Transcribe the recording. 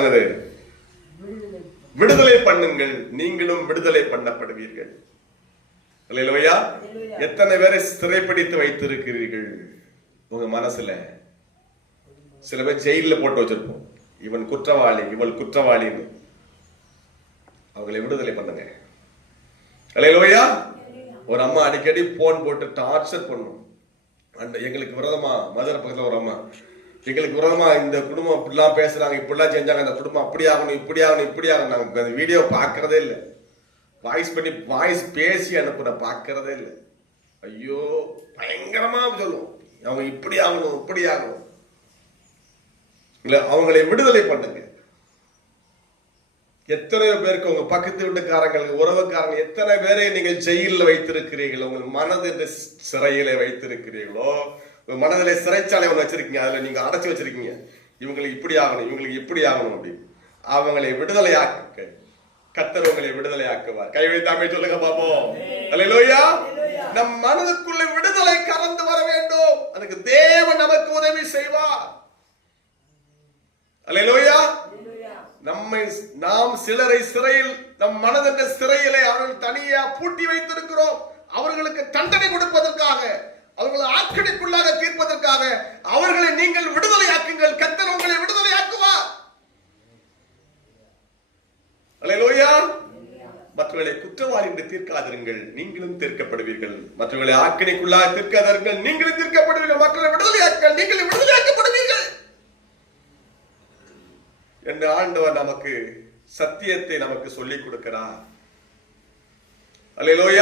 பண்ணுது? விடுதலை பண்ணுங்கள், நீங்களும் விடுதலை பண்ணப்படுவீர்கள். அல்லேலூயா. எத்தனை பேரை சிறைப்பிடித்து வைத்திருக்கிறீர்கள் உங்க மனசுல? சில பேர் ஜெயில போட்டு வச்சிருப்போம், இவன் குற்றவாளி, இவள் குற்றவாளின்னு. அவங்களை விடுதலை பண்ணுங்க. அல்லேலூயா. ஒரு அம்மா அடிக்கடி போன் போட்டு டார்ச்சர் பண்ணும். எங்களுக்கு விரோதமா, மதுரை பக்கத்துல ஒரு அம்மா, எங்களுக்கு விரோதமா இந்த குடும்பம் இப்படிலாம் பேசுறாங்க, இப்படிலாம் செஞ்சாங்க, அந்த குடும்பம் அப்படி ஆகணும், இப்படி ஆகணும், இப்படி ஆகணும். நாங்க அந்த வீடியோ பார்க்கறதே இல்லை, வாய்ஸ் பேசி அனுப்புற பார்க்கறதே இல்லை. ஐயோ, பயங்கரமா சொல்லுவோம், அவங்க இப்படி ஆகணும், இப்படி ஆகணும். இல்ல, அவங்களை விடுதலை பண்ணுங்க. எத்தனையோ பேருக்கு உங்க பக்கத்து வீட்டுக்காரங்களுக்கு, உறவுக்காரங்க, எத்தனை பேரை நீங்கள் ஜெயிலில் வைத்திருக்கிறீர்கள், உங்கள் மனது சிறையில வைத்திருக்கிறீர்களோ, மனதிலே சிறைச்சாலை ஒன்று வச்சிருக்கீங்க, அதுல நீங்க அடைச்சு வச்சிருக்கீங்க. இவங்களுக்கு இப்படி ஆகணும், இவங்களுக்கு இப்படி ஆகணும் அப்படி. அவங்களை விடுதலை ஆக்க கர்த்தர் உங்களை விடுதலை ஆக்குவார். கைவைத்தாமே சொல்லுங்க பாப்போம். அல்லேலூயா. நம் மனதுக்குள்ள விடுதலை கலந்து வர வேண்டும். அதுக்கு தேவன் நமக்கு உதவி செய்வார். அல்லேலூயா. நாம் சிலரை சிறையில், நம் மனதின் சிறையிலே அவர்கள் தனியா பூட்டி வைத்திருக்கிறோம். அவர்களுக்கு தண்டனை கொடுப்பதற்காக, அவர்களை ஆக்கினைக்குள்ளாக தீர்ப்பதற்காக அவர்களை நீங்கள் விடுதலையாக்குங்கள். கர்த்தர் உங்களை விடுதலையாக்குவார். அல்லேலூயா. மற்றவர்களை குற்றவாளி என்று தீர்க்காதிருங்கள், நீங்களும் தீர்க்கப்படுவீர்கள். மற்றவர்களை ஆக்கினைக்குள்ளாக தீர்க்காதீர்கள், நீங்களும் தீர்க்கப்படுவீர்கள். மற்றவர்களை விடுதலையாக்க, நீங்களும் விடுதலையாக்கப்படுவீர்கள் என்று ஆண்டவர் நமக்கு சத்தியத்தை நமக்கு சொல்லிக் கொடுக்கிறார். அல்லேலூயா.